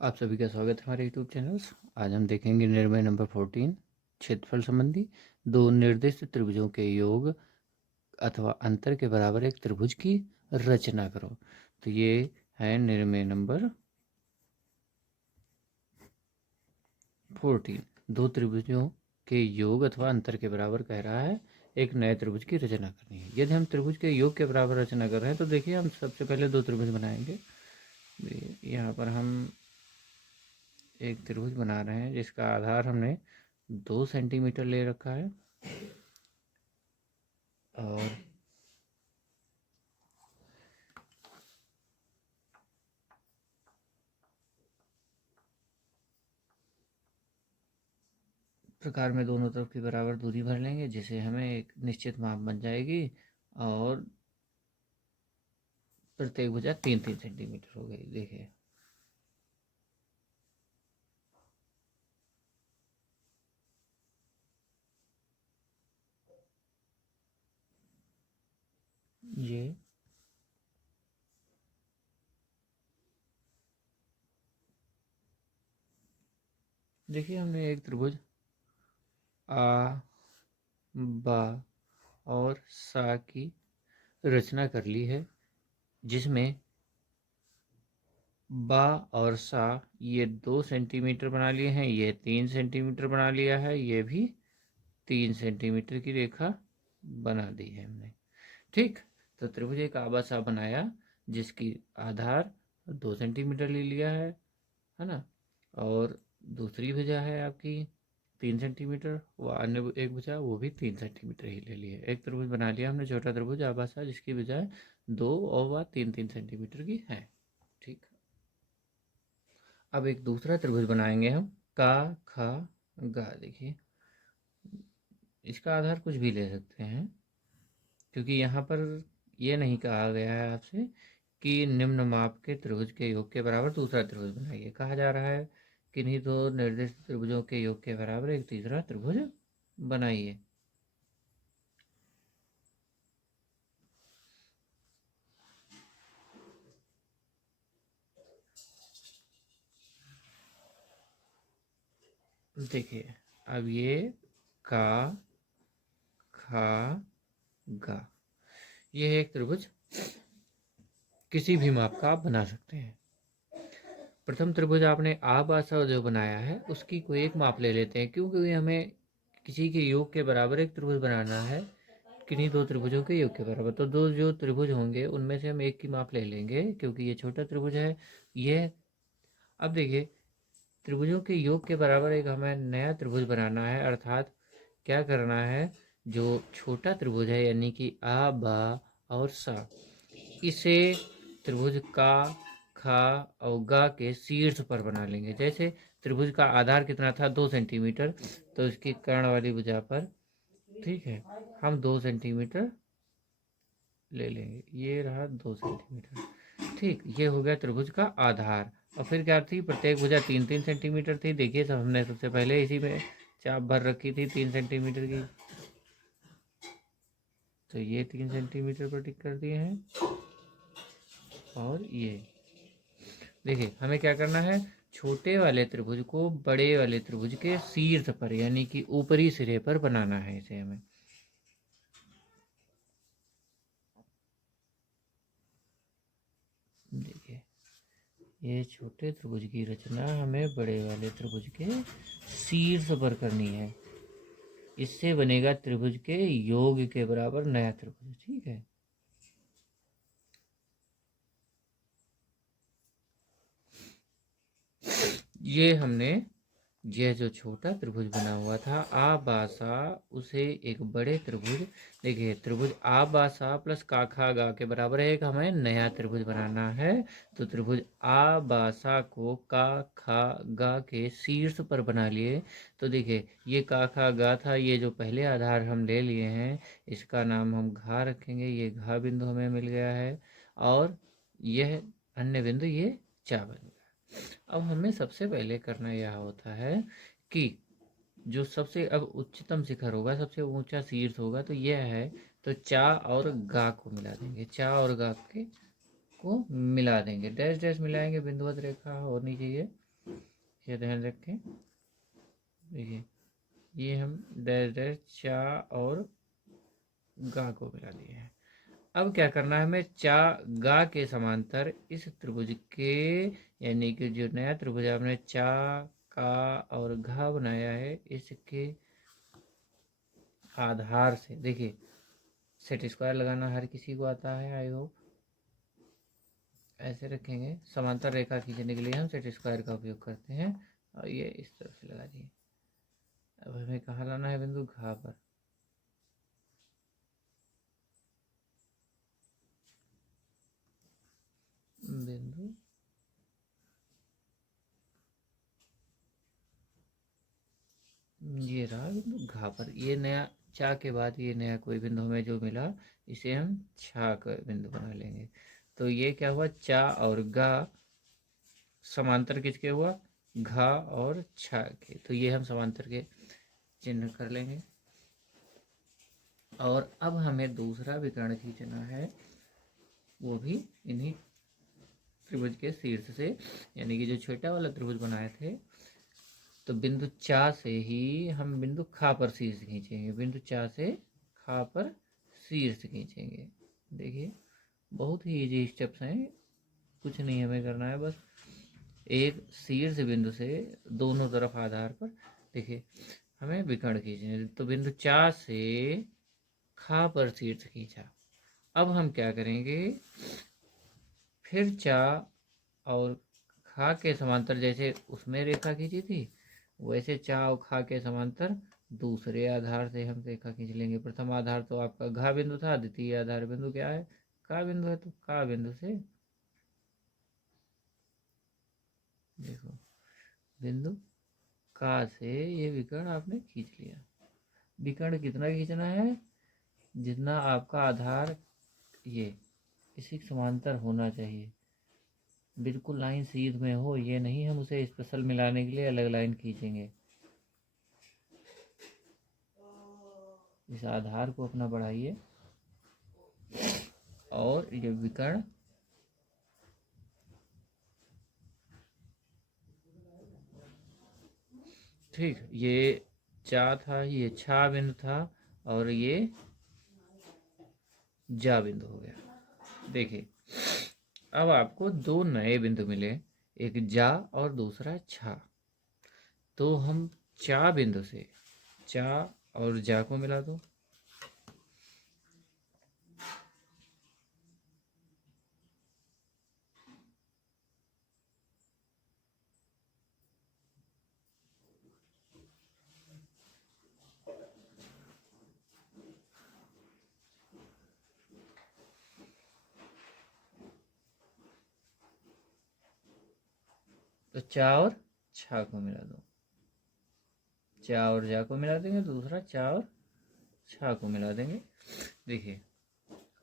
आप सभी का स्वागत है हमारे यूट्यूब चैनल्स। आज हम देखेंगे निर्णय नंबर 14 क्षेत्रफल संबंधी। दो निर्दिष्ट त्रिभुजों के योग अथवा अंतर के बराबर एक त्रिभुज की रचना करो। तो ये है निर्णय नंबर 14। दो त्रिभुजों के योग अथवा अंतर के बराबर कह रहा है एक नए त्रिभुज की रचना करनी है। यदि हम त्रिभुज के योग के बराबर रचना कर रहे हैं तो देखिए हम सबसे पहले दो त्रिभुज बनाएंगे। यहाँ पर हम एक त्रिभुज बना रहे हैं जिसका आधार हमने 2 सेंटीमीटर ले रखा है और प्रकार में दोनों तरफ की बराबर दूरी भर लेंगे जिससे हमें एक निश्चित माप बन जाएगी और प्रत्येक भुजा 3-3 सेंटीमीटर हो गई। देखिए ये देखिए हमने एक त्रिभुज आ बा और सा की रचना कर ली है जिसमें बा और सा ये 2 सेंटीमीटर बना लिए हैं, ये 3 सेंटीमीटर बना लिया है, ये भी 3 सेंटीमीटर की रेखा बना दी है हमने। ठीक, तो त्रिभुज एक आबासा बनाया जिसकी आधार 2 सेंटीमीटर ले लिया है ना। और दूसरी भुजा है आपकी 3 सेंटीमीटर, वो अन्य एक भुजा वो भी 3 सेंटीमीटर ही ले ली है। एक त्रिभुज बना लिया हमने छोटा त्रिभुज आबासा जिसकी भुजाएं 2 और वह 3-3 सेंटीमीटर की है। ठीक, अब एक दूसरा त्रिभुज बनाएंगे हम का खा गा। देखिए इसका आधार कुछ भी ले सकते हैं क्योंकि यहाँ पर ये नहीं कहा गया है आपसे कि निम्न माप के त्रिभुज के योग के बराबर दूसरा त्रिभुज बनाइए। कहा जा रहा है किन्हीं दो निर्दिष्ट त्रिभुजों के योग के बराबर एक तीसरा त्रिभुज बनाइए। देखिए अब ये का खा गा ये है एक त्रिभुज, किसी भी माप का आप बना सकते हैं। प्रथम त्रिभुज आपने आबासा जो बनाया है उसकी कोई एक माप ले लेते हैं क्योंकि हमें किसी के योग के बराबर एक त्रिभुज बनाना है, किन्हीं दो त्रिभुजों के योग के बराबर। तो दो जो त्रिभुज होंगे उनमें से हम एक की माप ले लेंगे क्योंकि ये छोटा त्रिभुज है ये। अब देखिए त्रिभुजों के योग के बराबर एक हमें नया त्रिभुज बनाना है, अर्थात क्या करना है, जो छोटा त्रिभुज है यानी कि आ बा और सा, इसे त्रिभुज का खा और गा के शीर्ष पर बना लेंगे। जैसे त्रिभुज का आधार कितना था 2 सेंटीमीटर, तो इसकी कर्ण वाली भुजा पर ठीक है हम 2 सेंटीमीटर ले लेंगे, ये रहा 2 सेंटीमीटर। ठीक, ये हो गया त्रिभुज का आधार। और फिर क्या थी, प्रत्येक भुजा 3-3 सेंटीमीटर थी। देखिए सब हमने सबसे पहले इसी में चाप भर रखी थी 3 सेंटीमीटर की, तो ये 3 सेंटीमीटर पर टिक कर दिए हैं। और ये देखिए हमें क्या करना है, छोटे वाले त्रिभुज को बड़े वाले त्रिभुज के शीर्ष पर यानी कि ऊपरी सिरे पर बनाना है इसे हमें। देखिए ये छोटे त्रिभुज की रचना हमें बड़े वाले त्रिभुज के शीर्ष पर करनी है, इससे बनेगा त्रिभुज के योग के बराबर नया त्रिभुज। ठीक है, ये हमने यह जो छोटा त्रिभुज बना हुआ था आबासा उसे एक बड़े त्रिभुज, देखिए त्रिभुज आबासा प्लस काखा गा के बराबर है, एक हमें नया त्रिभुज बनाना है। तो त्रिभुज आबासा को का खा गा के शीर्ष पर बना लिए। तो देखिए ये काखा गा था, ये जो पहले आधार हम ले लिए हैं इसका नाम हम घा रखेंगे, ये घा बिंदु हमें मिल गया है और यह अन्य बिंदु ये चा बन गया। अब हमें सबसे पहले करना यह होता है कि जो सबसे अब उच्चतम शिखर होगा, सबसे ऊंचा शीर्ष होगा तो यह है, तो चा और गा को मिला देंगे, चा और गा के को मिला देंगे, डैश डैश मिलाएंगे, बिंदुवत रेखा होनी चाहिए। ये ध्यान रखें। देखिए ये हम डैश डैश चा और गा को मिला दिए हैं। अब क्या करना है हमें, चा गा के समांतर इस त्रिभुज के, यानी कि जो नया त्रिभुज आपने चा का और घा बनाया है, इसके आधार से देखिए सेट स्क्वायर लगाना हर किसी को आता है, आई होप। ऐसे रखेंगे, समांतर रेखा खींचने के लिए हम सेट स्क्वायर का उपयोग करते हैं, और ये इस तरफ से लगा दिए। अब हमें कहाँ लाना है, बिंदु घा पर। बिंदु ये रहा बिंदु घा पर। ये नया चा के बाद ये नया कोई बिंदु हमें जो मिला, इसे हम छा का बिंदु बना लेंगे। तो ये क्या हुआ, चा और गा समांतर किसके हुआ, घा और छा के। तो ये हम समांतर के चिन्ह कर लेंगे। और अब हमें दूसरा विकर्ण खींचना है, वो भी इन्हीं त्रिभुज के शीर्ष से, यानी कि जो छोटा वाला त्रिभुज बनाए थे, तो बिंदु चा से ही हम बिंदु खा पर शीर्ष खींचेंगे। बिंदु चा से खा पर शीर्ष खींचेंगे। देखिए बहुत ही इजी स्टेप्स हैं, कुछ नहीं हमें करना है, बस एक शीर्ष बिंदु से दोनों तरफ आधार पर देखिए हमें विकर्ण खींचने। तो बिंदु चा से खा पर शीर्ष खींचा। अब हम क्या करेंगे, फिर चा और खा के समांतर जैसे उसमें रेखा खींची थी, वैसे चा और खा के समांतर दूसरे आधार से हम रेखा खींच लेंगे। प्रथम आधार तो आपका घा बिंदु था, द्वितीय आधार बिंदु क्या है, का बिंदु है। तो का बिंदु से देखो, बिंदु का से ये विकर्ण आपने खींच लिया। विकर्ण कितना खींचना है, जितना आपका आधार ये इसी समांतर होना चाहिए, बिल्कुल लाइन सीध में हो। ये नहीं हम उसे स्पेशल मिलाने के लिए अलग लाइन खींचेंगे। इस आधार को अपना बढ़ाइए और ये विकर्ण ठीक, ये चा था, ये छा बिंदु था, और ये जा बिंदु हो गया। देखिए अब आपको दो नए बिंदु मिले, एक जा और दूसरा छा। तो हम चा बिंदु से चा और जा को मिला दो। तो चा और छा को मिला दो, चा और जा को मिला देंगे, दूसरा चा और छा को मिला देंगे। देखिए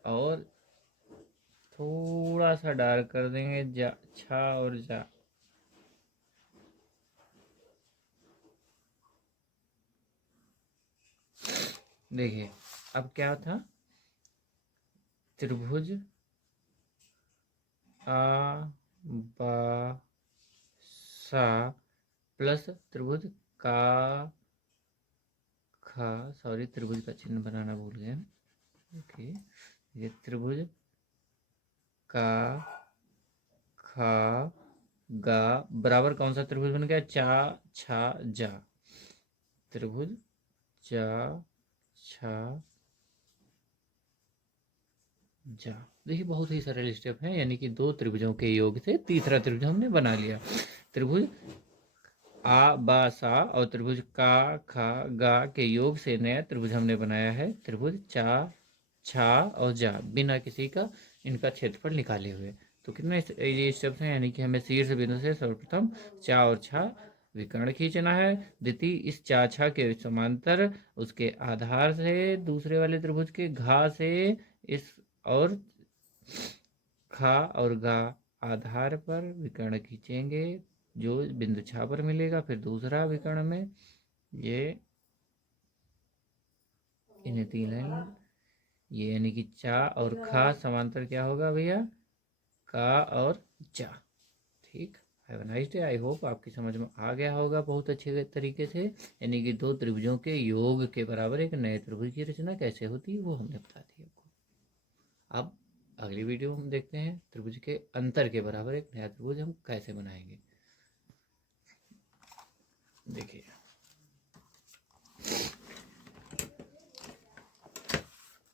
और थोड़ा सा डार्क कर देंगे, जा छा और जा। देखिए अब क्या था, त्रिभुज आ बा सा प्लस त्रिभुज का खा, सॉरी त्रिभुज का चिन्ह बनाना भूल गए। ओके, ये त्रिभुज का खा गा बराबर कौन सा त्रिभुज बन गया, चा छा जा। त्रिभुज चा छा जा। देखिए बहुत ही सरल स्टेप है, यानी कि दो त्रिभुजों के योग से तीसरा त्रिभुज हमने बना लिया। त्रिभुज आ बा सा और त्रिभुज का खा गा के योग से नया त्रिभुज हमने बनाया है, त्रिभुज चा छा और जा, बिना किसी का इनका क्षेत्रफल निकाले हुए। तो कितने ये स्टेप्स हैं, यानी कि हमें शीर्ष बिंदु से सर्वप्रथम चा और छा विकर्ण खींचना है, द्वितीय इस चा छा के समांतर उसके आधार से दूसरे वाले त्रिभुज के घा से इस, और खा और गा आधार पर विकर्ण खींचेंगे जो बिंदु छा पर मिलेगा। फिर दूसरा विकर्ण में ये इन्हें तीन लाइन, ये यानी कि चा और खा समांतर क्या होगा भैया, का और जा। ठीक। Have a nice day. I hope आपकी समझ में आ गया होगा बहुत अच्छे तरीके से, यानी कि दो त्रिभुजों के योग के बराबर एक नए त्रिभुज की रचना कैसे होती है वो हमने बता दी आपको। अब अगली वीडियो हम देखते हैं त्रिभुज के अंतर के बराबर एक नया त्रिभुज हम कैसे बनाएंगे। देखिए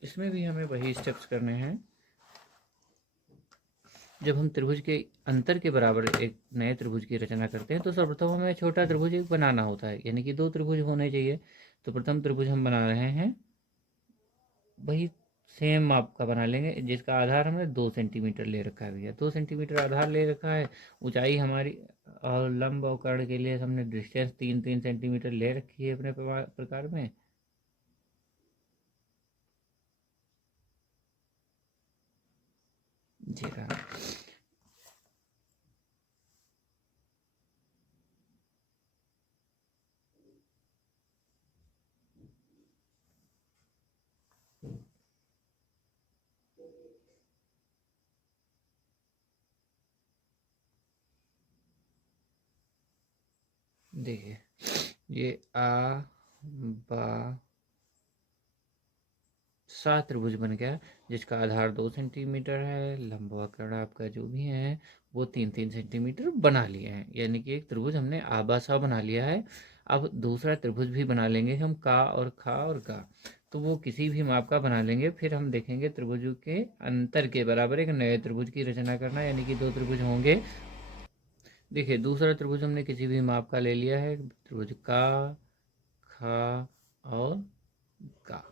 इसमें भी हमें वही स्टेप्स करने हैं। जब हम त्रिभुज के अंतर के बराबर एक नए त्रिभुज की रचना करते हैं तो सर्वप्रथम हमें छोटा त्रिभुज एक बनाना होता है, यानी कि दो त्रिभुज होने चाहिए। तो प्रथम त्रिभुज हम बना रहे हैं, वही सेम माप का बना लेंगे, जिसका आधार हमने 2 सेंटीमीटर ले रखा है भैया। 2 सेंटीमीटर आधार ले रखा है। ऊंचाई हमारी और लंब और कर्ण के लिए हमने डिस्टेंस 3-3 सेंटीमीटर ले रखी है अपने प्रकार में। जी हाँ, देखिए ये बा सा त्रिभुज बन गया, जिसका आधार 2 सेंटीमीटर है, लंब व कर्ण आपका जो भी है वो 3-3 सेंटीमीटर बना लिए हैं, यानी कि एक त्रिभुज हमने आबासा बना लिया है। अब दूसरा त्रिभुज भी बना लेंगे हम, का और खा और गा। तो वो किसी भी माप का बना लेंगे, फिर हम देखेंगे त्रिभुजों के अंतर के बराबर एक नए त्रिभुज की रचना करना, यानी कि दो त्रिभुज होंगे। देखिए दूसरा त्रिभुज हमने किसी भी माप का ले लिया है, त्रिभुज का, खा और गा।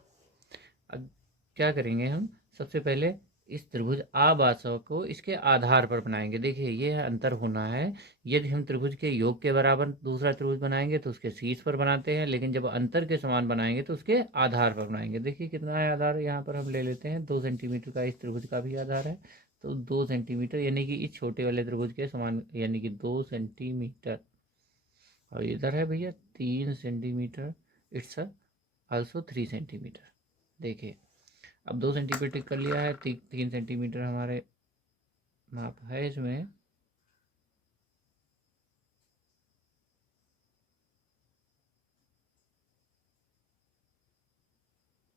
अब क्या करेंगे हम, सबसे पहले इस त्रिभुज आबासा को इसके आधार पर बनाएंगे। देखिए ये अंतर होना है। यदि हम त्रिभुज के योग के बराबर दूसरा त्रिभुज बनाएंगे तो उसके शीर्ष पर बनाते हैं, लेकिन जब अंतर के समान बनाएंगे तो उसके आधार पर बनाएंगे। देखिए कितना है आधार, यहाँ पर हम ले लेते हैं 2 सेंटीमीटर का, इस त्रिभुज का भी आधार है तो 2 सेंटीमीटर, यानी कि इस छोटे वाले त्रिभुज के समान, यानी कि 2 सेंटीमीटर। और इधर है भैया 3 सेंटीमीटर, इट्स आल्सो 3 सेंटीमीटर। देखिए अब 2 सेंटीमीटर टिक कर लिया है, 3 सेंटीमीटर हमारे माप है इसमें।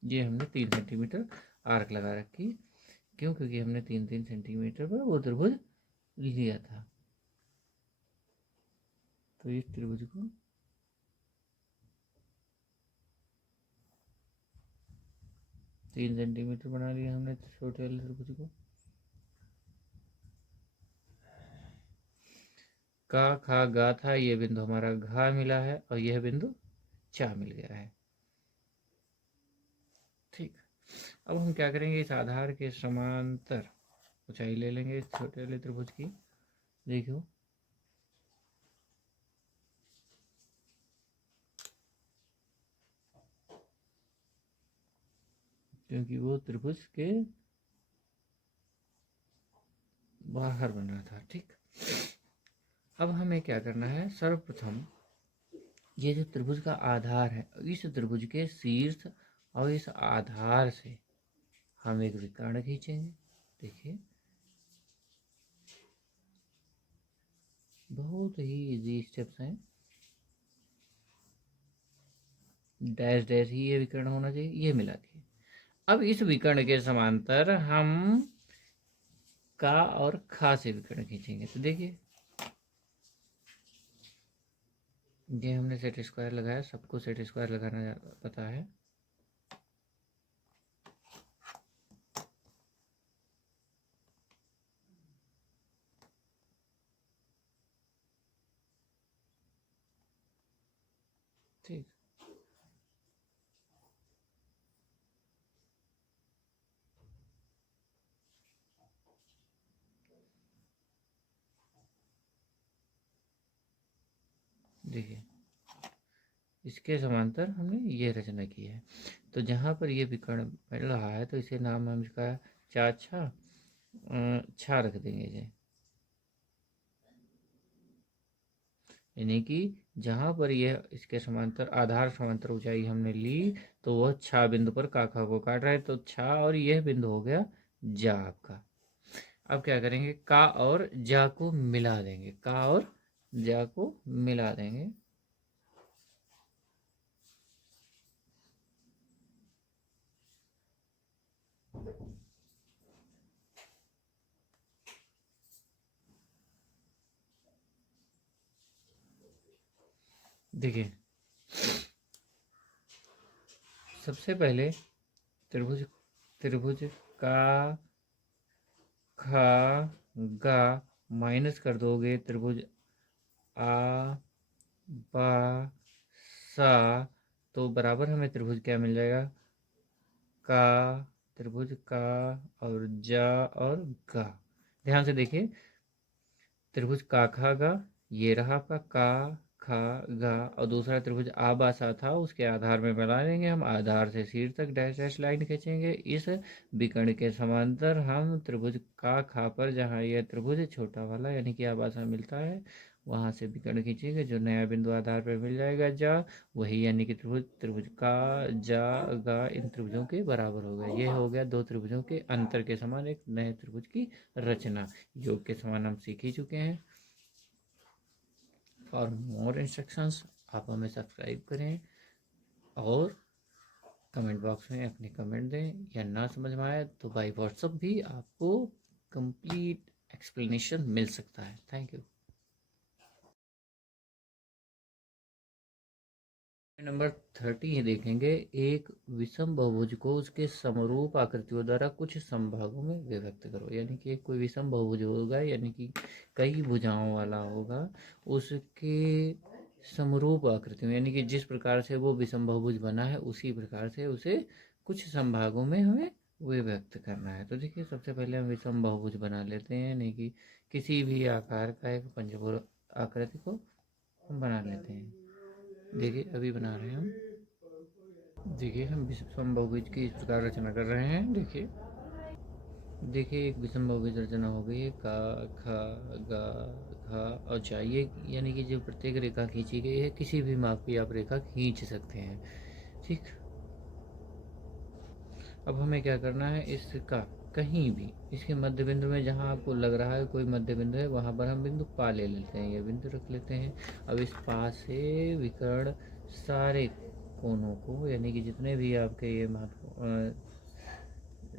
ये हमने 3 सेंटीमीटर आर्क लगा रखी, क्यों, क्योंकि हमने 3-3 सेंटीमीटर पर वो त्रिभुज लिया था। तो इस त्रिभुज को 3 सेंटीमीटर बना लिया हमने छोटे वाले त्रिभुज को। का खा गा था, ये बिंदु हमारा घा मिला है और यह बिंदु चा मिल गया है। ठीक, अब हम क्या करेंगे, इस आधार के समांतर ऊंचाई ले लेंगे इस छोटे वाले त्रिभुज की। देखो क्योंकि वो त्रिभुज के बाहर बना था। ठीक, अब हमें क्या करना है, सर्वप्रथम ये जो त्रिभुज का आधार है, इस त्रिभुज के शीर्ष और इस आधार से हम एक विकर्ण खींचेंगे। देखिए बहुत ही इजी स्टेप्स हैं, डैश डैश ही ये विकर्ण होना चाहिए, ये मिला दिए। अब इस विकर्ण के समांतर हम का और खा से विकर्ण खींचेंगे। तो देखिए ये हमने सेट स्क्वायर लगाया, सबको सेट स्क्वायर लगाना पता है। ठीक, देखिए इसके समांतर हमने ये रचना की है। तो जहाँ पर ये विकर्ण मिल रहा है तो इसे नाम हम इसका चा छा छा रख देंगे इसे, यानी कि जहाँ पर यह इसके समांतर आधार समांतर ऊंचाई हमने ली तो वह छा बिंदु पर काखा को काट रहा है, तो छा और यह बिंदु हो गया जा आपका। अब क्या करेंगे, का और जा को मिला देंगे, का और जा को मिला देंगे। देखिए सबसे पहले त्रिभुज त्रिभुज का खा गा माइनस कर दोगे, त्रिभुज आ बा सा, तो बराबर हमें त्रिभुज क्या मिल जाएगा, का, त्रिभुज का और जा और गा। ध्यान से देखिए, त्रिभुज का खा गा, ये रहा आपका का खा गा, और दूसरा त्रिभुज आबासा था, उसके आधार में मिला लेंगे हम, आधार से शीर्ष तक डैश डैश लाइन खींचेंगे। इस विकर्ण के समांतर हम त्रिभुज का खा पर जहाँ यह त्रिभुज छोटा वाला यानी कि आबासा मिलता है, वहाँ से विकर्ण खींचेंगे, जो नया बिंदु आधार पर मिल जाएगा जा, वही यानी कि त्रिभुज त्रिभुज का जा गा इन त्रिभुजों के बराबर हो गया। ये हो गया दो त्रिभुजों के अंतर के समान एक नए त्रिभुज की रचना। योग के समान हम सीख ही चुके हैं। फॉर मोर इंस्ट्रक्शंस आप हमें सब्सक्राइब करें और कमेंट बॉक्स में अपने कमेंट दें, या ना समझ में आए तो बाई व्हाट्सअप भी आपको कंप्लीट एक्सप्लेनेशन मिल सकता है। Thank you. नंबर 30 ही देखेंगे, एक विषम बहुभुज को उसके समरूप आकृतियों द्वारा कुछ समभागों में विभक्त करो। यानी कि कोई विषम बहुभुज होगा, यानी कि कई भुजाओं वाला होगा, उसके समरूप आकृतियों यानी कि जिस प्रकार से वो विषम बहुभुज बना है उसी प्रकार से उसे कुछ समभागों में हमें विभक्त करना है। तो देखिए सबसे पहले हम विषम बहुभुज बना लेते हैं, यानी कि किसी भी आकार का एक पंचभुज आकृति को हम बना लेते हैं। देखिए अभी बना रहे हैं हम। देखिए हम विषम बहुभुज की इस प्रकार रचना कर रहे हैं। देखिए एक विषम बहुभुज रचना हो गई है, का खा गा घा और चा, ये यानी कि जो प्रत्येक रेखा खींची गई है, किसी भी माप की आप रेखा खींच सकते हैं। ठीक, अब हमें क्या करना है, इसका कहीं भी इसके मध्य बिंदु में जहाँ आपको लग रहा है कोई मध्य बिंदु है, वहाँ पर हम बिंदु पा ले लेते हैं, ये बिंदु रख लेते हैं। अब इस पा से विकर्ण सारे कोनों को, यानी कि जितने भी आपके ये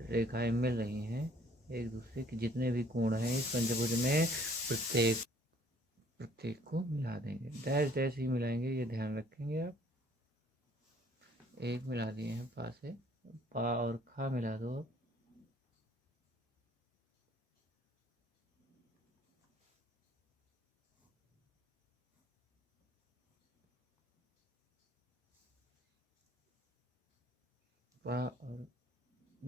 रेखाएं मिल रही हैं एक दूसरे के, जितने भी कोण हैं इस पंचभुज में, प्रत्येक प्रत्येक को मिला देंगे। डैश डैश ही मिलाएंगे, ये ध्यान रखेंगे आप। एक मिला दिए हैं पा से, पा और खा मिला दो अब। पा और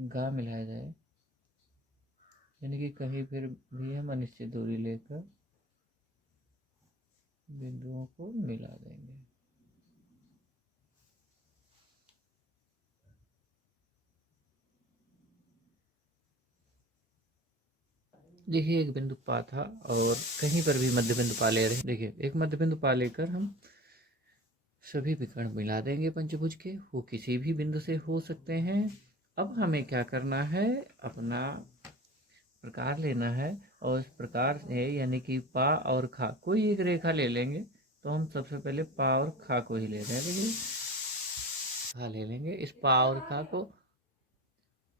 गा मिलाया जाए, यानी कि कहीं फिर भी हम अनिश्चित दूरी लेकर बिंदुओं को मिला देंगे। देखिए एक बिंदु पा था और कहीं पर भी मध्य बिंदु पा ले रहे हैं। देखिए एक मध्य बिंदु पा लेकर हम सभी विकर्ण मिला देंगे पंचभुज के, वो किसी भी बिंदु से हो सकते हैं। अब हमें क्या करना है, अपना प्रकार लेना है, और इस प्रकार से यानी कि पा और खा कोई एक रेखा ले लेंगे। तो हम सबसे पहले पा और खा को ही ले रहे हैं। देखिए खा ले लेंगे, इस पा और खा को,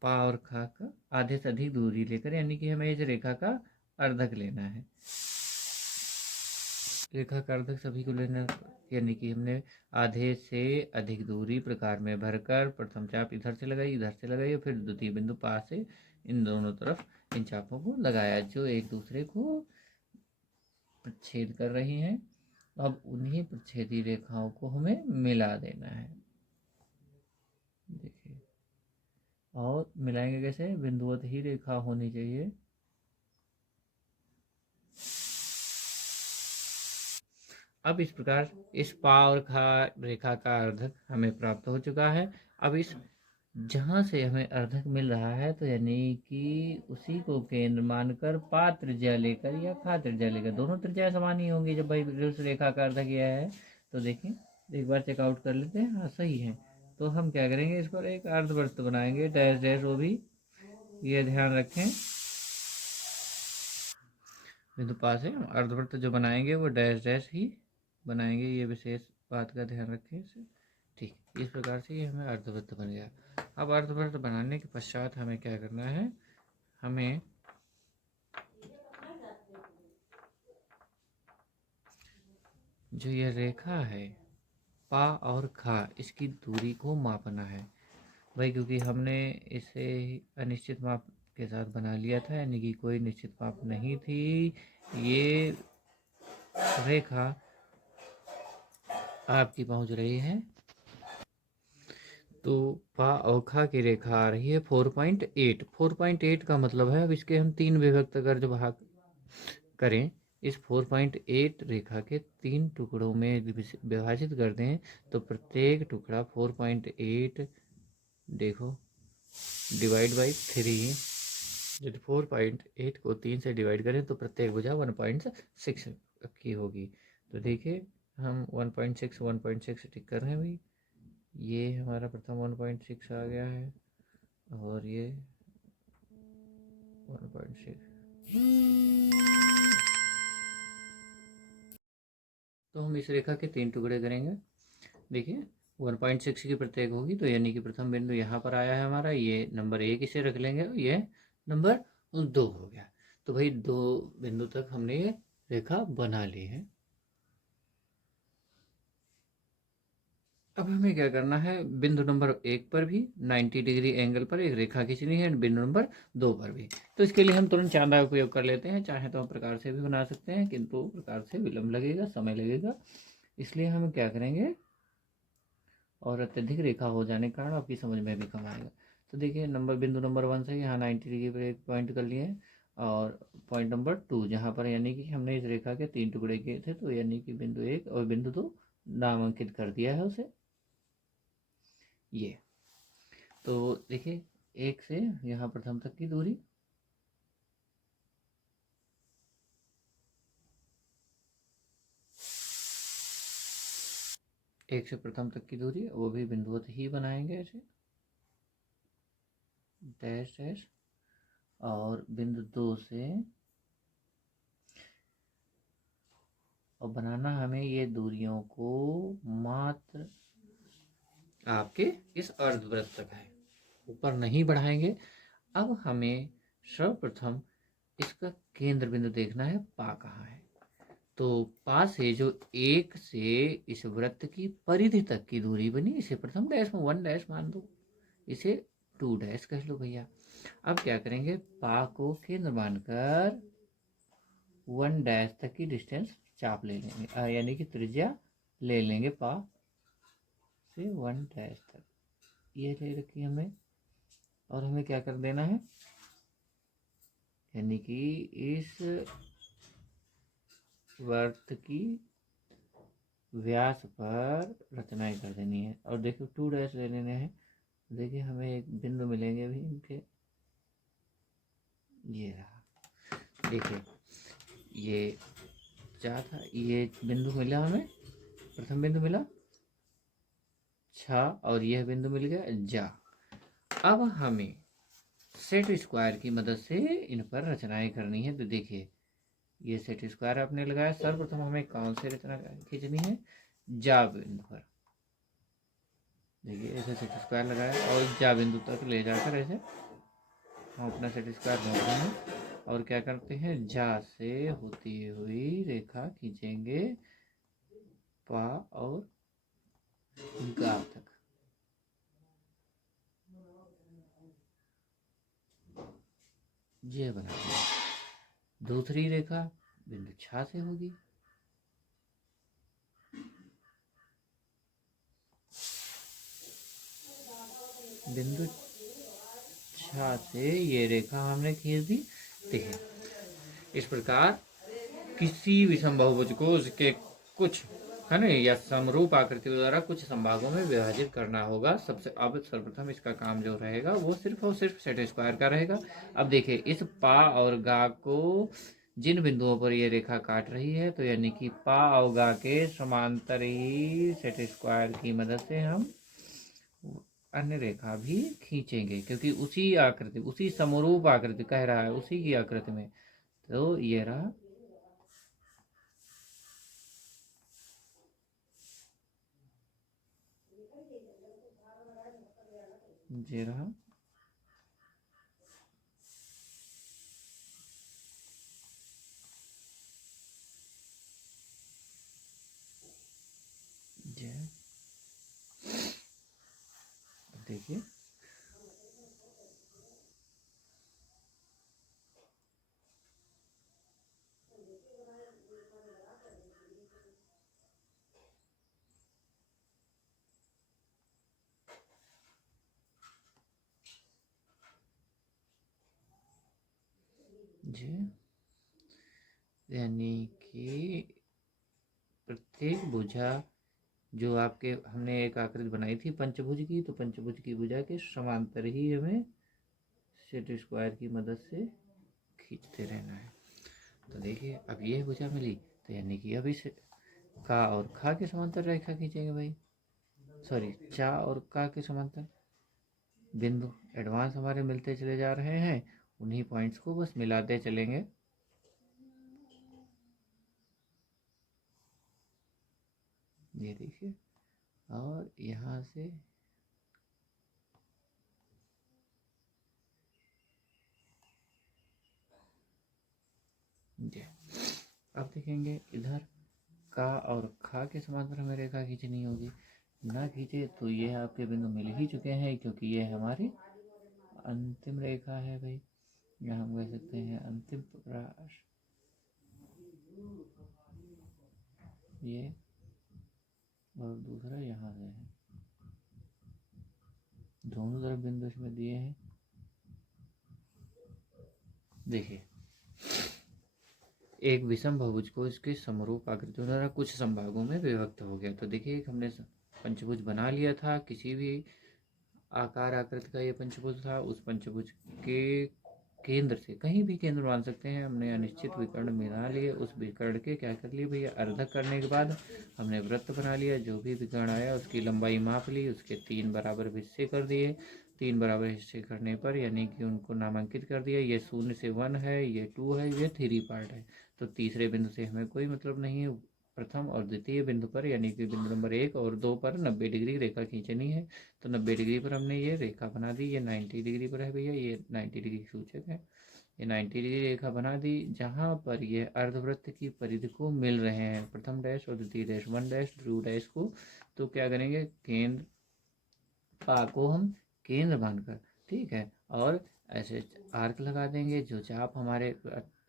पा और खा का आधे से अधिक दूरी लेकर, यानी कि हमें इस रेखा का अर्धक लेना है। रेखा का अर्धक सभी को लेना, यानी कि हमने आधे से अधिक दूरी प्रकार में भरकर प्रथम चाप इधर से लगाई, इधर से लगाई, और फिर द्वितीय बिंदु पास से इन दोनों तरफ इन चापों को लगाया, जो एक दूसरे को प्रच्छेद कर रही हैं। अब उन्हीं प्रच्छेदी रेखाओं को हमें मिला देना है। देखिए, और मिलाएंगे कैसे, बिंदुवत ही रेखा होनी चाहिए। अब इस प्रकार इस पा और खा रेखा का अर्धक हमें प्राप्त हो चुका है। अब इस जहाँ से हमें अर्धक मिल रहा है, तो यानी कि उसी को केंद्र मानकर पा त्रिज्या लेकर या खा त्रिज्या लेकर, दोनों त्रिज्या समान ही होंगी जब भाई उस रेखा का अर्धक यह है। तो देखिए एक बार चेकआउट कर लेते हैं, हाँ सही है। तो हम क्या करेंगे, इस पर एक अर्धवृत्त बनाएंगे, डैश डैश, वो भी ये ध्यान रखें। बिंदु पा से हम अर्धवृत्त जो बनाएंगे वो डैश डैश ही बनाएंगे, ये विशेष बात का ध्यान रखें इसे। ठीक, इस प्रकार से ये हमें अर्धवृत्त बन गया। अब अर्धवृत्त बनाने के पश्चात हमें क्या करना है, हमें जो ये रेखा है पा और खा, इसकी दूरी को मापना है भाई, क्योंकि हमने इसे अनिश्चित माप के साथ बना लिया था, यानी कि कोई निश्चित माप नहीं थी। ये रेखा आपकी पहुंच रही है, तो पा और खा की रेखा आ रही है 4.8। 4.8 का मतलब है, अब इसके हम 3 विभक्त अगर जो भाग करें, इस 4.8 रेखा के 3 टुकड़ों में विभाजित कर दें, तो प्रत्येक टुकड़ा 4.8, देखो, डिवाइड बाई 3, यदि 4.8 को 3 से डिवाइड करें तो प्रत्येक भुजा 1.6 की होगी। तो देखिए हम 1.6 टिक कर रहे हैं भाई, ये हमारा प्रथम 1.6 आ गया है, और ये 1.6। तो हम इस रेखा के 3 टुकड़े करेंगे। देखिए 1.6 की प्रत्येक होगी, तो यानी कि प्रथम बिंदु यहाँ पर आया है हमारा, ये नंबर 1 इसे रख लेंगे, ये नंबर 2 हो गया। तो भाई 2 बिंदु तक हमने ये रेखा बना ली है। अब हमें क्या करना है, बिंदु नंबर 1 पर भी 90 डिग्री एंगल पर एक रेखा खींचनी है, बिंदु नंबर 2 पर भी। तो इसके लिए हम तुरंत चांदा का उपयोग कर लेते हैं, चाहे तो हम प्रकार से भी बना सकते हैं, किंतु प्रकार से विलंब लगेगा, समय लगेगा, इसलिए हम क्या करेंगे, और अत्यधिक रेखा हो जाने के कारण आपकी समझ में भी कम आएगा। तो देखिए बिंदु नंबर 1 से यहाँ 90 डिग्री पर एक पॉइंट कर लिए, और पॉइंट नंबर 2 जहाँ पर यानी कि हमने इस रेखा के 3 टुकड़े किए थे, तो यानी कि बिंदु 1 और बिंदु 2 नामांकित कर दिया है उसे। ये तो देखिए 1 से यहाँ प्रथम तक की दूरी, एक से प्रथम तक की दूरी, वो भी बिंदुवत ही बनाएंगे ऐसे, डैश डैश, और बिंदु 2 से, और बनाना हमें ये दूरियों को मात्र आपके इस अर्धवृत्त तक है, ऊपर नहीं बढ़ाएंगे। अब हमें सर्वप्रथम इसका केंद्र बिंदु देखना है, पा कहाँ है। तो पा से जो 1 से इस वृत्त की परिधि तक की दूरी बनी, इसे प्रथम डैश में 1 डैश मान दो, इसे 2 डैश कह लो भैया। अब क्या करेंगे, पा को केंद्र मानकर 1 डैश तक की डिस्टेंस चाप ले लेंगे, यानी कि त्रिज्या ले लेंगे पा से 1 डैश तक, ये ले रखी हमें। और हमें क्या कर देना है, यानी कि इस वृत्त की व्यास पर रचनाएं कर देनी है, और देखो 2 डैश ले लेने हैं। देखिए हमें एक बिंदु मिलेंगे अभी इनके, ये रहा, देखिए ये क्या था, ये बिंदु मिला हमें, प्रथम बिंदु मिला छ, और यह बिंदु मिल गया जा। अब हमें सेट स्क्वायर की मदद से इन पर रचनाएं करनी है। तो देखिए ये सेट स्क्वायर आपने लगाया, सर्वप्रथम हमें कौन से रचना खींचनी है, जा बिंदु पर। देखिए ऐसे सेट स्क्वायर लगाया, और जा बिंदु तक ले जाकर ऐसे हम अपना सेट स्क्वायर बना रहे हैं, और क्या करते हैं, जा से होती हुई रेखा खींचेंगे पा और गा तक। ये बना दिया। दूसरी रेखा बिंदु छा से होगी, बिंदु छा से ये रेखा हमने खींच दी। देखिए इस प्रकार किसी विषम बहुभुज को उसके कुछ, है ना, या समरूप आकृति द्वारा कुछ संभागों में विभाजित करना होगा। सबसे अब सर्वप्रथम इसका काम जो रहेगा वो सिर्फ और सिर्फ सेट स्क्वायर का रहेगा। अब देखिए इस पा और गा को जिन बिंदुओं पर ये रेखा काट रही है, तो यानी कि पा और गा के समांतर ही सेट स्क्वायर की मदद से हम अन्य रेखा भी खींचेंगे, क्योंकि उसी आकृति, उसी समरूप आकृति कह रहा है, उसी की आकृति में। तो ये रहा ये रहा। ये देखिए जी, यानी कि प्रत्येक भुजा जो आपके हमने एक आकृति बनाई थी पंचभुज की, तो पंचभुज की भुजा के समांतर ही हमें सेट स्क्वायर की मदद से खींचते रहना है। तो देखिए अब ये भुजा मिली, तो यानी कि अभी से का और खा के समांतर रेखा खींचेंगे भाई, सॉरी चा और का के समांतर बिंदु एडवांस हमारे मिलते चले जा रहे हैं, उन्हीं पॉइंट्स को बस मिलाते चलेंगे। ये देखिए, और यहाँ से ये अब देखेंगे इधर का और खा के समांतर हमें रेखा खींचनी होगी, ना खींचे तो ये आपके बिंदु मिल ही चुके हैं, क्योंकि ये हमारी अंतिम रेखा है भाई, या हम कह सकते हैं अंतिम प्रकाश। ये और दूसरा यहाँ से है, दोनों तरफ बिंदु इसमें दिए हैं। देखिए एक विषम बहुभुज को इसके समरूप आकृतियों द्वारा कुछ संभागों में विभक्त हो गया। तो देखिए हमने पंचभुज बना लिया था, किसी भी आकार आकृति का ये पंचभुज था, उस पंचभुज के केंद्र से कहीं भी केंद्र मान सकते हैं, हमने अनिश्चित विकर्ण बना लिए, उस विकर्ण के क्या कर लिए भैया, अर्धक करने के बाद हमने वृत्त बना लिया, जो भी विकर्ण आया उसकी लंबाई माप ली, उसके 3 बराबर हिस्से कर दिए, 3 बराबर हिस्से करने पर यानी कि उनको नामांकित कर दिया, ये 0 से 1 है, ये 2 है, ये 3 पार्ट है। तो तीसरे बिंदु से हमें कोई मतलब नहीं है, प्रथम और द्वितीय बिंदु पर यानी कि बिंदु नंबर 1 और 2 पर 90 डिग्री रेखा खींचनी है। तो 90 डिग्री पर हमने ये रेखा बना दी, ये 90 डिग्री पर है भैया, ये 90 डिग्री सूचक है, ये 90 डिग्री रेखा बना दी, जहाँ पर ये अर्धवृत्त की परिधि को मिल रहे हैं, प्रथम डैश और द्वितीय डैश, 1 डैश ध्रुव डैश को। तो क्या करेंगे, केंद्र पा को हम केंद्र मानकर, ठीक है, और ऐसे आर्क लगा देंगे, जो चाप हमारे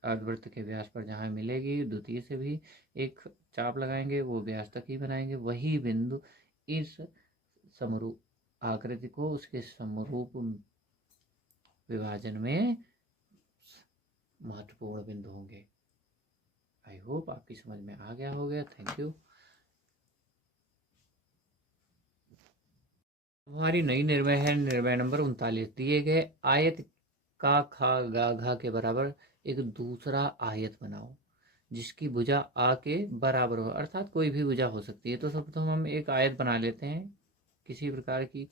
अर्धवृत्त के व्यास पर जहाँ मिलेगी, द्वितीय से भी एक चाप लगाएंगे, वो व्यास तक ही बनाएंगे, वही बिंदु इस समरूप आकृति को उसके समरूप विभाजन में महत्वपूर्ण बिंदु होंगे। आई होप आपकी समझ में आ गया होगा। Thank you. हमारी नई निर्णय है निर्णय नंबर 39। दिए गए आयत का खा गा घा के बराबर एक दूसरा आयत बनाओ जिसकी भुजा आ के बराबर हो, अर्थात कोई भी भुजा हो सकती है। तो सर्वप्रथम हम एक आयत बना लेते हैं, किसी प्रकार की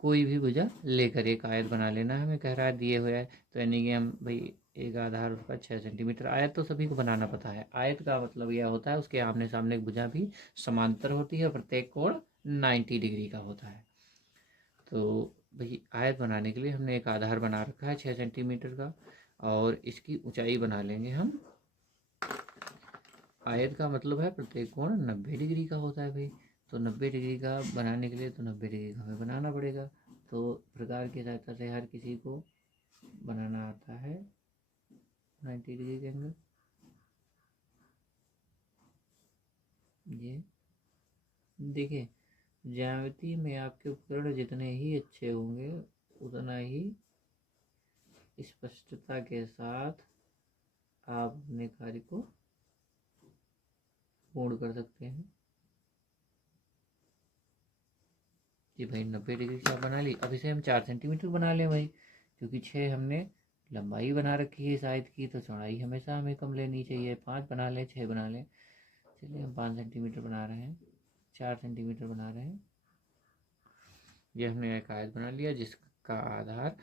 कोई भी भुजा लेकर एक आयत बना लेना है, हमें कह रहा है दिए हुए है, तो यानी कि हम भाई एक आधार उसका 6 सेंटीमीटर। आयत तो सभी को बनाना पता है, आयत का मतलब यह होता है उसके आमने सामने एक भुजा भी समांतर होती है, प्रत्येक कोण 90 डिग्री का होता है। तो भाई आयत बनाने के लिए हमने एक आधार बना रखा है 6 सेंटीमीटर का, और इसकी ऊंचाई बना लेंगे हम। आयत का मतलब है प्रत्येक कोण 90 डिग्री का होता है भाई, तो 90 डिग्री का बनाने के लिए तो 90 डिग्री का हमें बनाना पड़ेगा। तो प्रकार की सहायता से हर किसी को बनाना आता है 90 डिग्री के अंदर। ये देखिए, ज्यामिति में आपके उपकरण जितने ही अच्छे होंगे उतना ही स्पष्टता के साथ आप अपने कार्य को पूर्ण कर सकते हैं। जी भाई 90 डिग्री की आप बना ली, अब इसे हम 4 सेंटीमीटर बना लें भाई, क्योंकि 6 हमने लंबाई बना रखी है इस आयत की, तो चौड़ाई हमेशा हमें कम लेनी चाहिए, 5 बना लें 6 बना लें। चलिए हम 5 सेंटीमीटर बना रहे हैं, 4 सेंटीमीटर बना रहे हैं। ये हमने एक आयत बना लिया जिसका आधार,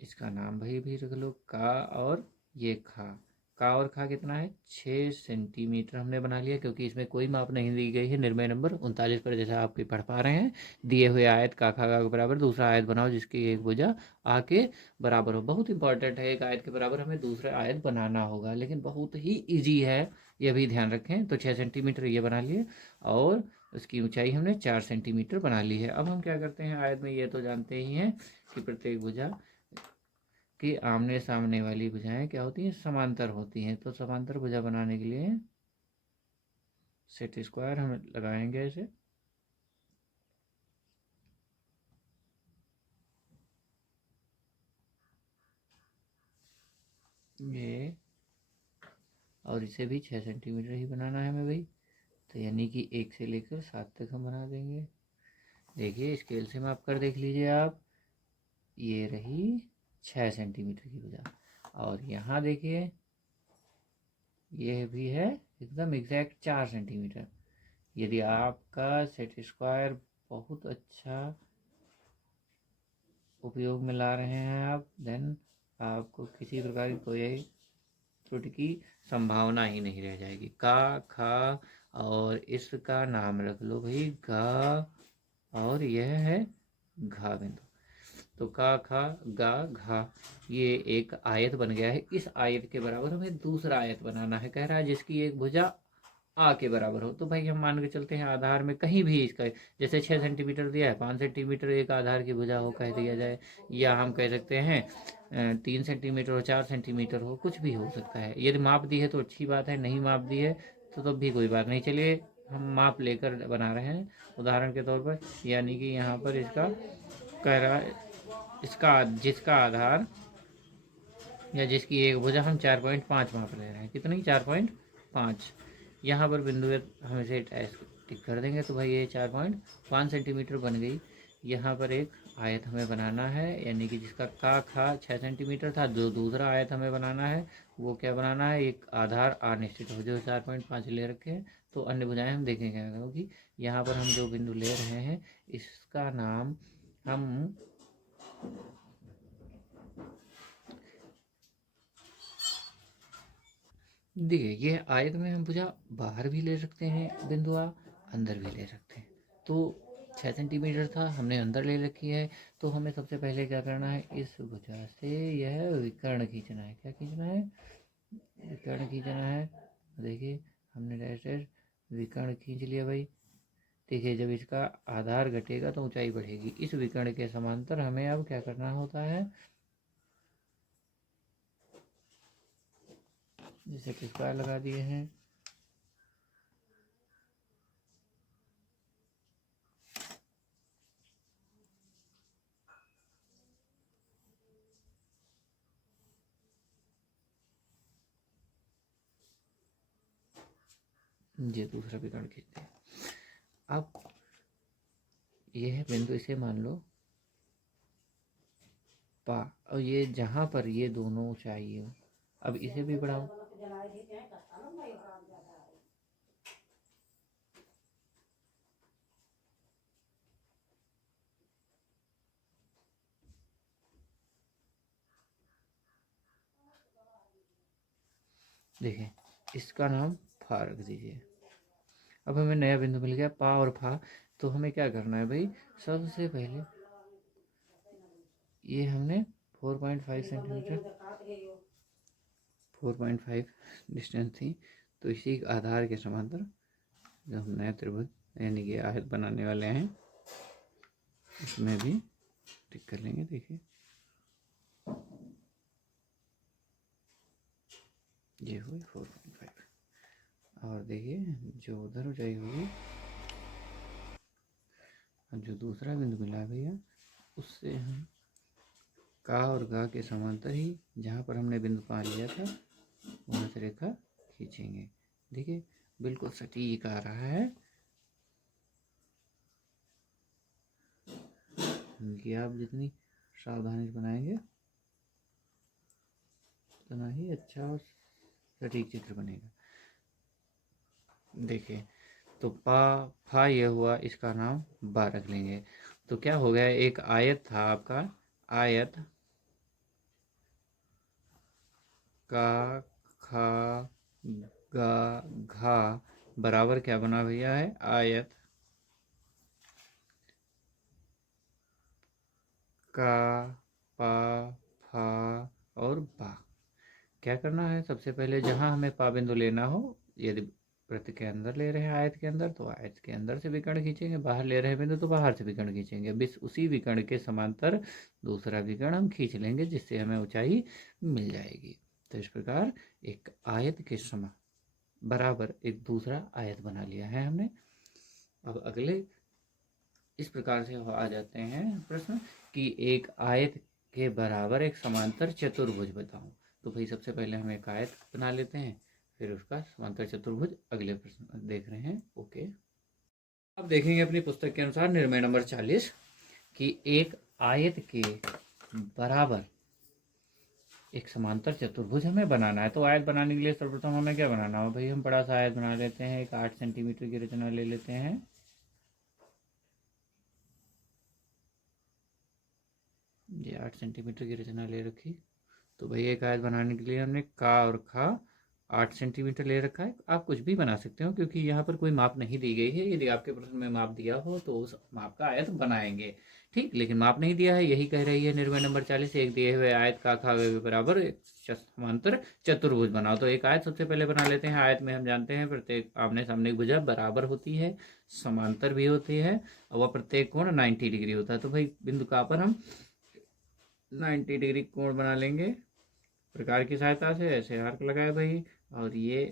इसका नाम भाई भी रख लो का, और ये खा, का और खा कितना है 6 सेंटीमीटर हमने बना लिया, क्योंकि इसमें कोई माप नहीं दी गई है। निर्णय नंबर 39 पर जैसा आप पढ़ पा रहे हैं, दिए हुए आयत का खा के बराबर दूसरा आयत बनाओ जिसकी एक भुजा आ के बराबर हो। बहुत इंपॉर्टेंट है, एक आयत के बराबर हमें दूसरा आयत बनाना होगा, लेकिन बहुत ही ईजी है, ये भी ध्यान रखें। तो 6 सेंटीमीटर ये बना लिए और उसकी ऊंचाई हमने 4 सेंटीमीटर बना ली है। अब हम क्या करते हैं, आयत में ये तो जानते ही हैं कि प्रत्येक भुजा कि आमने सामने वाली भुजाएं क्या होती हैं, समांतर होती हैं। तो समांतर भुजा बनाने के लिए सेट स्क्वायर हम लगाएंगे ऐसे, ये, और इसे भी 6 सेंटीमीटर ही बनाना है हमें भाई। तो यानी कि 1 से लेकर 7 तक हम बना देंगे। देखिए स्केल से माप कर देख लीजिए आप, ये रही 6 सेंटीमीटर की भुजा। और यहाँ देखिए ये भी है एकदम एग्जैक्ट 4 सेंटीमीटर। यदि आपका सेट स्क्वायर बहुत अच्छा उपयोग में ला रहे हैं आप, देन आपको किसी प्रकार की कोई त्रुटि की संभावना ही नहीं रह जाएगी। का खा और इसका नाम रख लो भाई गा, और यह है घा बिंदु। तो का खा गा घा, ये एक आयत बन गया है। इस आयत के बराबर हमें दूसरा आयत बनाना है, कह रहा है जिसकी एक भुजा आ के बराबर हो। तो भाई हम मान के चलते हैं आधार में कहीं भी इसका, जैसे 6 सेंटीमीटर दिया है, 5 सेंटीमीटर एक आधार की भुजा हो कह दिया जाए, या हम कह सकते हैं 3 सेंटीमीटर हो, 4 सेंटीमीटर हो, कुछ भी हो सकता है। यदि माप दी है तो अच्छी बात है, नहीं माप दी है तो तब भी कोई बात नहीं। चलिए हम माप लेकर बना रहे हैं उदाहरण के तौर पर, यानी कि यहाँ पर इसका कह रहा है, इसका जिसका आधार या जिसकी एक भुजा हम 4.5 माप ले रहे हैं, कितनी 4.5, यहाँ पर बिंदु हम इसे टिक कर देंगे। तो भाई ये 4.5 सेंटीमीटर बन गई। यहाँ पर एक आयत हमें बनाना है, यानी कि जिसका का खा 6 सेंटीमीटर था, जो दूसरा आयत हमें बनाना है वो क्या बनाना है, एक आधार आ निश्चित हो जो 4.5 ले रखे हैं। तो अन्य भुजाएं हम देखेंगे, क्योंकि यहाँ पर हम जो बिंदु ले रहे हैं इसका नाम हम देखिए, ये आयत में हम भुजा बाहर भी ले सकते हैं बिंदु आ, अंदर भी ले सकते हैं। तो 6 सेंटीमीटर था, हमने अंदर ले रखी है। तो हमें सबसे पहले क्या करना है, इस भुजा से यह विकर्ण खींचना है। क्या खींचना है, विकर्ण खींचना है। देखिए हमने डैश विकर्ण खींच लिया भाई। देखिए जब इसका आधार घटेगा तो ऊंचाई बढ़ेगी। इस विकर्ण के समांतर हमें अब क्या करना होता है, जैसे कि स्क्वायर लगा दिए हैं। ये दूसरा विकर्ण खींचते हैं। अब यह बिंदु इसे मान लो पा, और ये जहाँ पर ये दोनों चाहिए, अब इसे भी बढ़ाओ। देखें इसका नाम फा रख दीजिए। अब हमें नया बिंदु मिल गया पा और फा। तो हमें क्या करना है भाई, सबसे पहले ये हमने 4.5 सेंटीमीटर 4.5 डिस्टेंस थी, तो इसी आधार के समांतर जो हम नया त्रिभुज यानी कि आयत बनाने वाले हैं उसमें भी टिक कर लेंगे। देखिए ये हुई 4.5, और देखिए जो उधर ऊंचाई होगी, जो दूसरा बिंदु मिला है भैया, उससे हम का और गा के समांतर ही जहाँ पर हमने बिंदु पा लिया था वहाँ से रेखा खींचेंगे। देखिए बिल्कुल सटीक आ रहा है। कि आप जितनी सावधानी से बनाएंगे उतना ही अच्छा और सटीक चित्र बनेगा। देखिए तो पा फा ये हुआ, इसका नाम बा रख लेंगे। तो क्या हो गया, एक आयत था आपका, आयत का खा गा घा बराबर क्या बना भैया है आयत का पा फा और बा। क्या करना है, सबसे पहले जहां हमें पा बिंदु लेना हो, यदि वृत्त के अंदर ले रहे हैं आयत के अंदर तो आयत के अंदर से विकर्ण खींचेंगे, बाहर ले रहे हैं बिंदु तो बाहर से विकर्ण खींचेंगे। अब उसी विकर्ण के समांतर दूसरा विकर्ण हम खींच लेंगे जिससे हमें ऊंचाई मिल जाएगी। तो इस प्रकार एक आयत के समान बराबर एक दूसरा आयत बना लिया है हमने। अब अगले इस प्रकार से आ जाते हैं प्रश्न कि एक आयत के बराबर एक समांतर चतुर्भुज बताओ। तो भाई सबसे पहले हम एक आयत बना लेते हैं, फिर उसका समांतर चतुर्भुज अगले प्रश्न देख रहे हैं। ओके, अब देखेंगे अपनी पुस्तक के अनुसार निर्णय नंबर 40 कि एक आयत के बराबर एक समांतर चतुर्भुज हमें बनाना है। तो आयत बनाने के लिए सर्वप्रथम हमें क्या बनाना हो भाई, हम बड़ा सा आयत बना लेते हैं। एक 8 सेंटीमीटर की रचना ले लेते हैं। ये 8 सेंटीमीटर की रचना ले रखी। तो भाई एक आयत बनाने के लिए हमने का और खा 8 सेंटीमीटर ले रखा है। आप कुछ भी बना सकते हो क्योंकि यहाँ पर कोई माप नहीं दी गई है। यदि आपके प्रश्न में माप दिया हो तो उस माप का आयत बनाएंगे, ठीक। लेकिन माप नहीं दिया है, यही कह रही है निर्णय नंबर 40, एक दिए हुए आयत का खा बराबर एक समांतर चतुर्भुज बनाओ। तो एक आयत सबसे पहले बना लेते हैं। आयत में हम जानते हैं प्रत्येक आमने सामने की भुजा बराबर होती है, समांतर भी होती है और वह प्रत्येक कोण 90 डिग्री होता है। तो भाई बिंदु का पर हम 90 डिग्री कोण बना लेंगे प्रकार की सहायता से। ऐसे आर्क लगाए भाई, और ये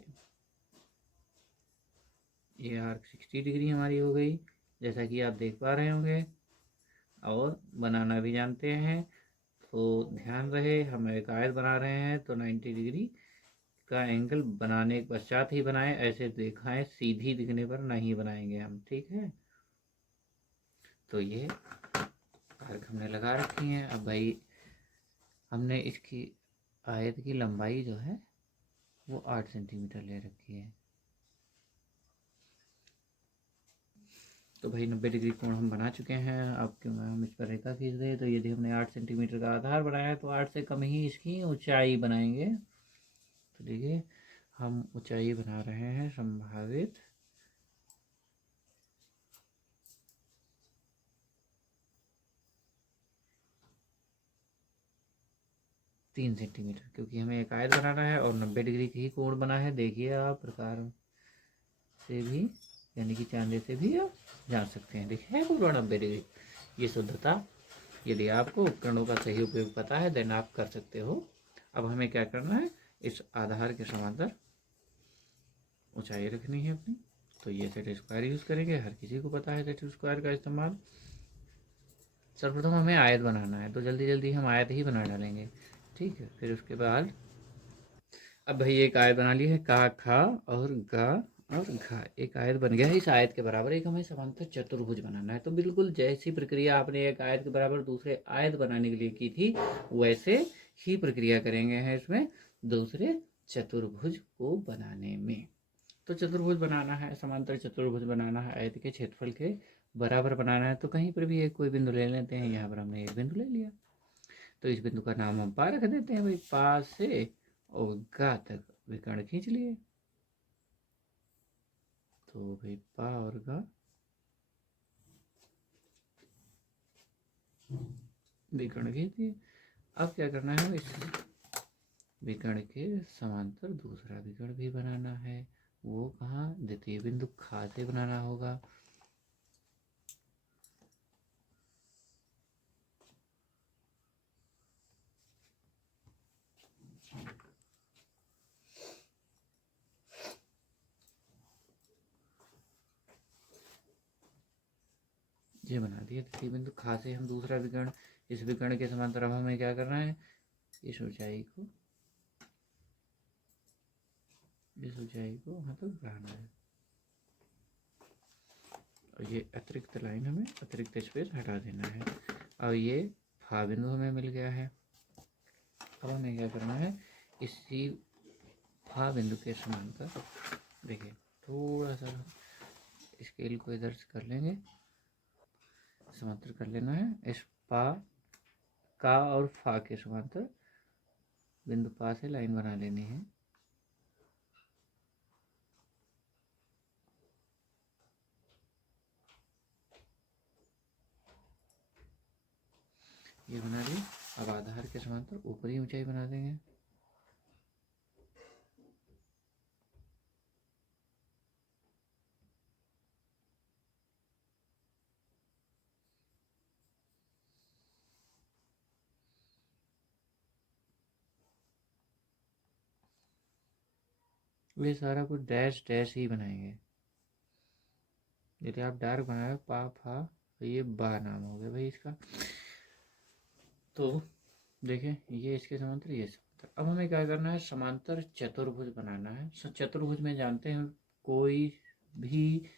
आर्क 60 डिग्री हमारी हो गई जैसा कि आप देख पा रहे होंगे, और बनाना भी जानते हैं। तो ध्यान रहे हम एक आयत बना रहे हैं तो 90 डिग्री का एंगल बनाने के पश्चात ही बनाएं, ऐसे दिखाएं सीधी दिखने पर नहीं बनाएंगे हम, ठीक है। तो ये आर्क हमने लगा रखी है। अब भाई हमने इसकी आयत की लंबाई जो है वो 8 सेंटीमीटर ले रखी है। तो भाई 90 डिग्री कोण हम बना चुके हैं। अब क्यों हम इस पर रेखा खींच दें, तो यदि हमने 8 सेंटीमीटर का आधार बनाया है तो 8 से कम ही इसकी ऊंचाई बनाएंगे। तो देखिए हम ऊंचाई बना रहे हैं संभावित 3 सेंटीमीटर, क्योंकि हमें एक आयत बनाना है और 90 डिग्री की ही कोण बना है। देखिए आप प्रकार से भी यानी कि चांदे से भी आप जान सकते हैं। देखिए है पूरा 90 डिग्री। ये शुद्धता यदि आपको उपकरणों का सही उपयोग पता है देन आप कर सकते हो। अब हमें क्या करना है, इस आधार के समांतर ऊंचाई रखनी है अपनी। तो ये सेट स्क्वायर यूज करेंगे, हर किसी को पता है सेट स्क्वायर का इस्तेमाल। सर्वप्रथम हमें आयत बनाना है तो जल्दी जल्दी हम आयत ही बना डालेंगे, ठीक है। फिर उसके बाद अब भाई एक आयत बना ली है, का खा और गा और घा, एक आयत बन गया है। इस आयत के बराबर एक हमें समांतर चतुर्भुज बनाना है। तो बिल्कुल जैसी प्रक्रिया आपने एक आयत के बराबर दूसरे आयत बनाने के लिए की थी वैसे ही प्रक्रिया करेंगे हैं इसमें दूसरे चतुर्भुज को बनाने में। तो चतुर्भुज बनाना है, समांतर चतुर्भुज बनाना है, आयत के क्षेत्रफल के बराबर बनाना है। तो कहीं पर भी एक कोई बिंदु ले लेते हैं, यहाँ पर हमने एक बिंदु ले लिया तो इस बिंदु का नाम हम पा रख देते हैं भाई। पा से और गा तक विकर्ण खींच लिए। तो भाई पा और गा विकर्ण खींच दिए। अब क्या करना है, इस विकर्ण के समांतर दूसरा विकर्ण भी बनाना है। वो कहाँ, द्वितीय बिंदु खा से बनाना होगा। ये बना दिया द्वितीय बिंदु खा से हम दूसरा विकर्ण। इस विकर्ण के समांतर अब हमें क्या करना है, इस ऊंचाई को वहां तक बढ़ाना है। और ये अतिरिक्त लाइन हमें अतिरिक्त स्पेस हटा देना है। अब ये फा बिंदु हमें मिल गया है। अब हमें क्या करना है, इसी फा बिंदु के समांतर देखिए थोड़ा सा स्केल को इधर से कर लेंगे, समांतर कर लेना है। इस पा का और फा के समांतर बिंदु पा से लाइन बना लेनी है। ऊंचाई बना ली। अब आधार के समांतर ऊपरी ऊंचाई बना देंगे। ये सारा कुछ डैश डैश ही बनाएंगे। यदि आप डार्क बनाए पा फा तो ये बा नाम हो गया भाई इसका। तो देखिए ये इसके समांतर ये समांतर। अब हमें क्या करना है, समांतर चतुर्भुज बनाना है। चतुर्भुज में जानते हैं कोई भी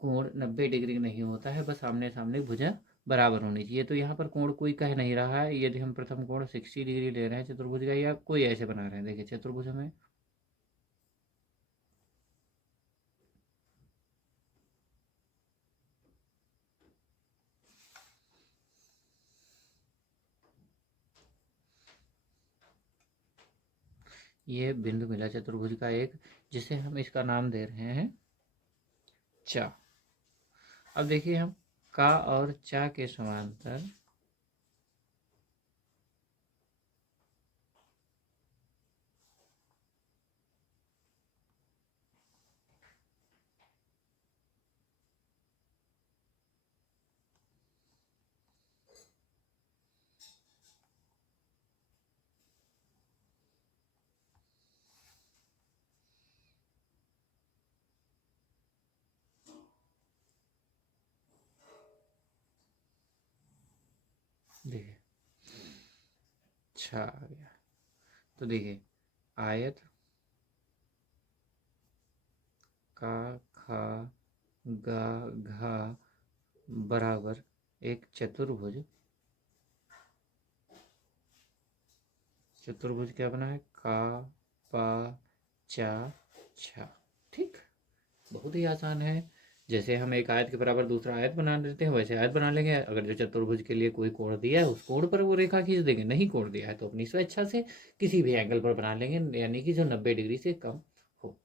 कोण 90 डिग्री नहीं होता है, बस आमने सामने भुजा बराबर होनी चाहिए। तो यहाँ पर कोण कोई कह नहीं रहा है। यदि हम प्रथम कोण 60 डिग्री ले रहे हैं चतुर्भुज का, या कोई ऐसे बना रहे हैं, देखिए चतुर्भुज हमें ये बिंदु मिला चतुर्भुज का एक, जिसे हम इसका नाम दे रहे हैं चा। अब देखिए हम का और चा के समांतर देखिए अच्छा आ गया। तो देखिए आयत का खा गा घा बराबर एक चतुर्भुज। चतुर्भुज क्या बना है, का पा चा छा। ठीक, बहुत ही आसान है। जैसे हम एक आयत के बराबर दूसरा आयत बना लेते हैं, वैसे आयत बना लेंगे। अगर जो चतुर्भुज के लिए कोई कोण दिया है उस कोण पर वो रेखा खींच देंगे। नहीं कोण दिया है तो अपनी स्वेच्छा से किसी भी एंगल पर बना लेंगे, यानी कि जो 90 डिग्री से कम हो।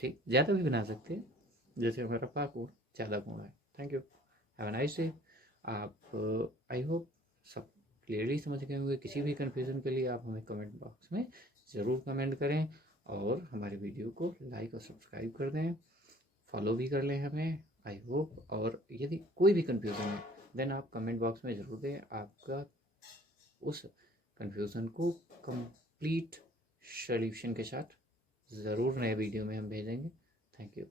ठीक, ज़्यादा भी बना सकते हैं, जैसे हमारा पा कोण ज़्यादा कोण है। Thank you, have a nice day. आप आई होप सब क्लियरली समझ गए होंगे। किसी भी कन्फ्यूज़न के लिए आप हमें कमेंट बॉक्स में ज़रूर कमेंट करें, और हमारे वीडियो को लाइक और सब्सक्राइब कर दें, फॉलो भी कर लें हमें, आई होप। और यदि कोई भी कन्फ्यूज़न है देन आप कमेंट बॉक्स में ज़रूर दें। आपका उस कन्फ्यूज़न को कंप्लीट सॉल्यूशन के साथ ज़रूर नए वीडियो में हम भेजेंगे। Thank you.